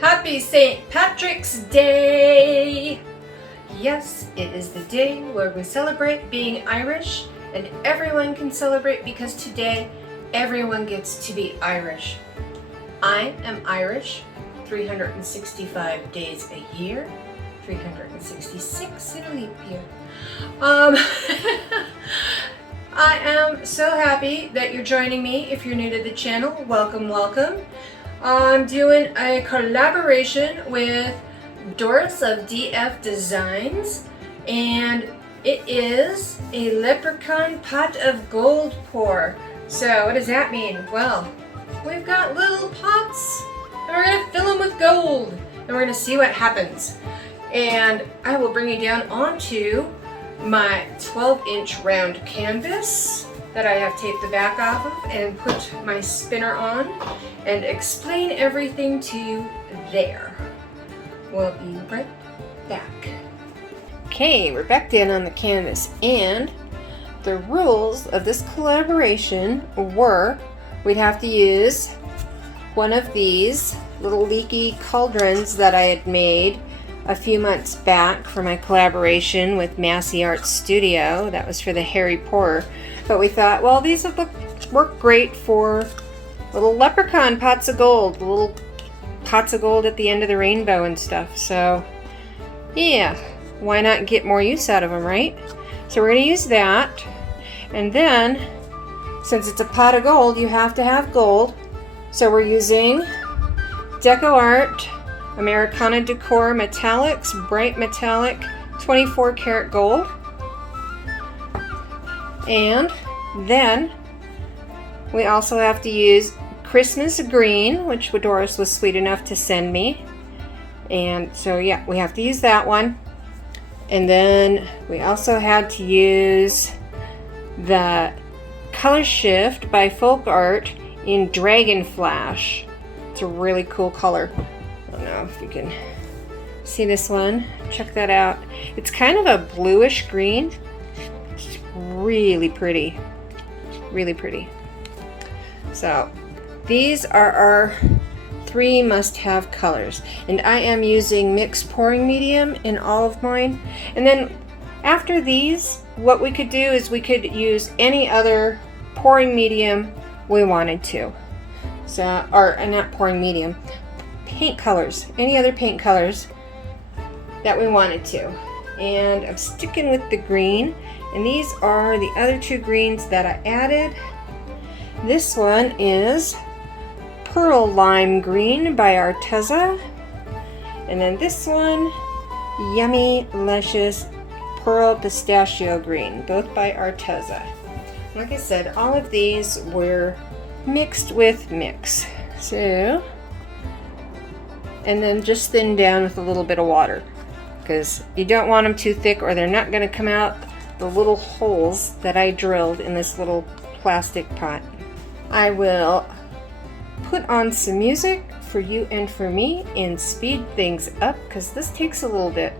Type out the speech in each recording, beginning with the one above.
Happy St. Patrick's Day! Yes, it is the day where we celebrate being Irish, and everyone can celebrate because today everyone gets to be Irish. I am Irish 365 days a year, 366 in a leap year. I am so happy that you're joining me. If you're new to the channel, welcome, welcome. I'm doing a collaboration with Doris of DF Designs, and it is a leprechaun pot of gold pour. So what does that mean? Well, we've got little pots and we're going to fill them with gold and we're going to see what happens. And I will bring you down onto my 12-inch round canvas that I have taped the back off of and put my spinner on and explain everything to you there. We'll be right back. Okay, we're back down on the canvas, and the rules of this collaboration were we'd have to use one of these little leaky cauldrons that I had made a few months back for my collaboration with Massey Art Studio. That was for the Harry Pourer. But we thought, well, these would work great for little leprechaun pots of gold, little pots of gold at the end of the rainbow and stuff. So yeah, why not get more use out of them, right? So we're going to use that. And then, since it's a pot of gold, you have to have gold. So we're using Deco Art Americana Decor Metallics, Bright Metallic 24 karat gold. And then we also have to use Christmas green, which Doris was sweet enough to send me. And so yeah, we have to use that one. And then we also had to use the Color Shift by Folk Art in Dragon Flash. It's a really cool color. I don't know if you can see this one. Check that out. It's kind of a bluish green. It's really pretty. Really pretty. So these are our 3 must-have colors, and I am using mixed pouring medium in all of mine. And then after these, what we could do is we could use any other pouring medium we wanted to. So, or not pouring medium, paint colors, any other paint colors that we wanted to. And I'm sticking with the green, and these are the other 2 greens that I added. This one is Pearl Lime Green by Arteza, and then this one, Yummy Luscious Pearl Pistachio Green, both by Arteza. Like I said, all of these were mixed with mix. So, and then just thin down with a little bit of water, because you don't want them too thick or they're not going to come out the little holes that I drilled in this little plastic pot. I will put on some music for you and for me and speed things up because this takes a little bit.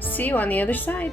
See you on the other side.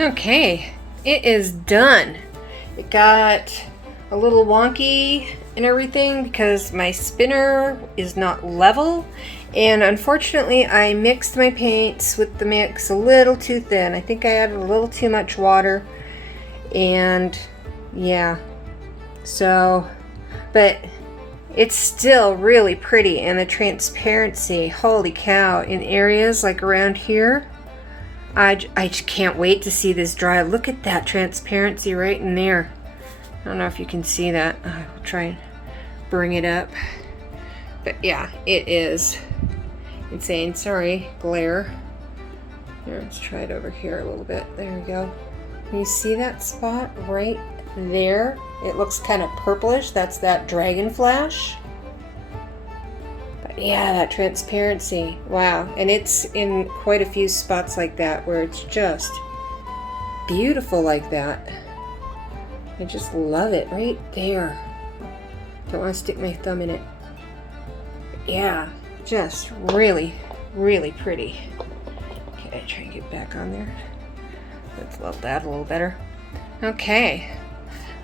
Okay, it is done. It got a little wonky and everything because my spinner is not level, and unfortunately I mixed my paints with the mix a little too thin. I think I added a little too much water, and yeah, so, but it's still really pretty, and the transparency, holy cow, in areas like around here, I just can't wait to see this dry. Look at that transparency right in there. I don't know if you can see that. I'll try and bring it up. But yeah, it is insane. Sorry, glare. Here, let's try it over here a little bit. There we go. Can you see that spot right there? It looks kind of purplish. That's that dragon flash. But yeah, that transparency. Wow. And it's in quite a few spots like that where it's just beautiful like that. I just love it right there. Don't want to stick my thumb in it. But yeah, just really, really pretty. Okay, try and get back on there. Let's level that a little better. Okay.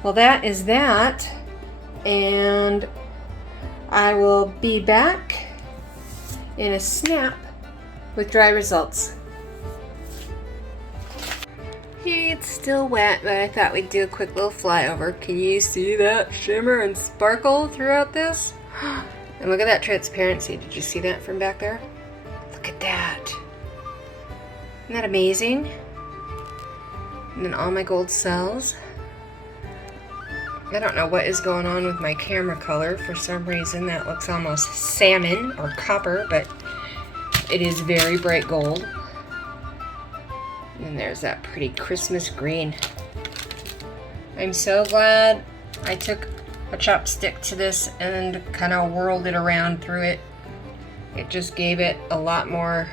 Well, that is that, and I will be back in a snap with dry results. Hey, it's still wet, but I thought we'd do a quick little flyover. Can you see that shimmer and sparkle throughout this? And look at that transparency. Did you see that from back there? Look at that. Isn't that amazing? And then all my gold cells. I don't know what is going on with my camera color. For some reason that looks almost salmon or copper, but it is very bright gold. And there's that pretty Christmas green. I'm so glad I took a chopstick to this and kind of whirled it around through it. It just gave it a lot more,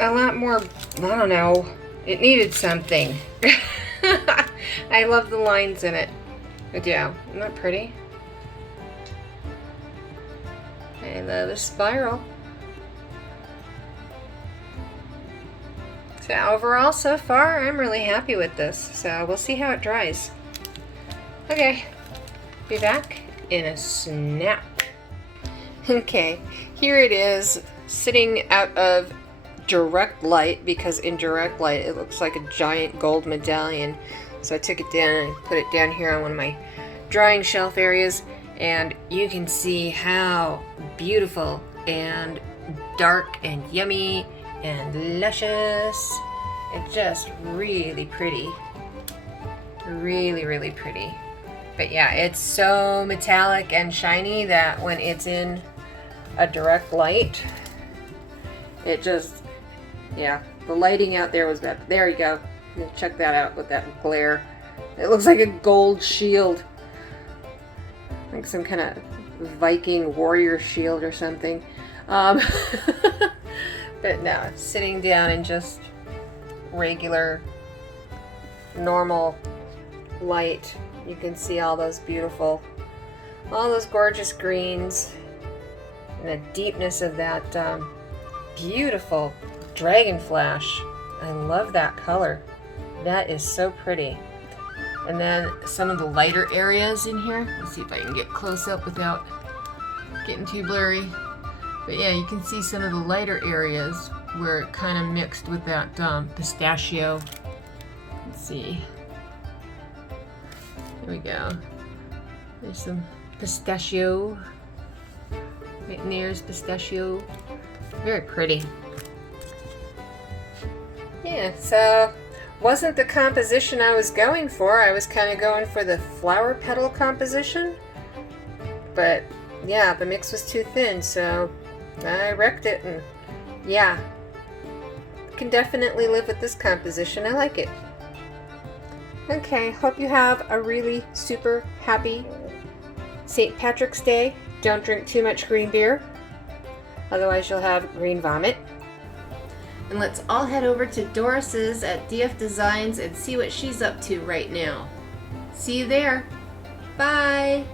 I don't know, it needed something. I love the lines in it. But yeah, isn't that pretty? I love the spiral. So overall, so far, I'm really happy with this. So we'll see how it dries. Okay, be back in a snap. Okay, here it is, sitting out of direct light, because in direct light it looks like a giant gold medallion. So I took it down and put it down here on one of my drying shelf areas, and you can see how beautiful and dark and yummy and luscious. It's just really pretty. Really, really pretty. But yeah, it's so metallic and shiny that when it's in a direct light, it just, yeah, the lighting out there was bad. There you go. Check that out with that glare. It looks like a gold shield. Like some kind of Viking warrior shield or something. But no, sitting down in just regular, normal light, you can see all those beautiful, all those gorgeous greens, and the deepness of that beautiful dragon flash. I love that color. That is so pretty. And then some of the lighter areas in here. Let's see if I can get close up without getting too blurry. But yeah, you can see some of the lighter areas where it kind of mixed with that pistachio. Let's see. There we go. There's some pistachio. Right in there's pistachio. Very pretty. Yeah, so wasn't the composition I was going for. I was kind of going for the flower petal composition. But yeah, the mix was too thin, so I wrecked it, and yeah, can definitely live with this composition. I like it. Okay, hope you have a really super happy St. Patrick's Day. Don't drink too much green beer, otherwise you'll have green vomit. And let's all head over to Doris's at DF Designs and see what she's up to right now. See you there. Bye.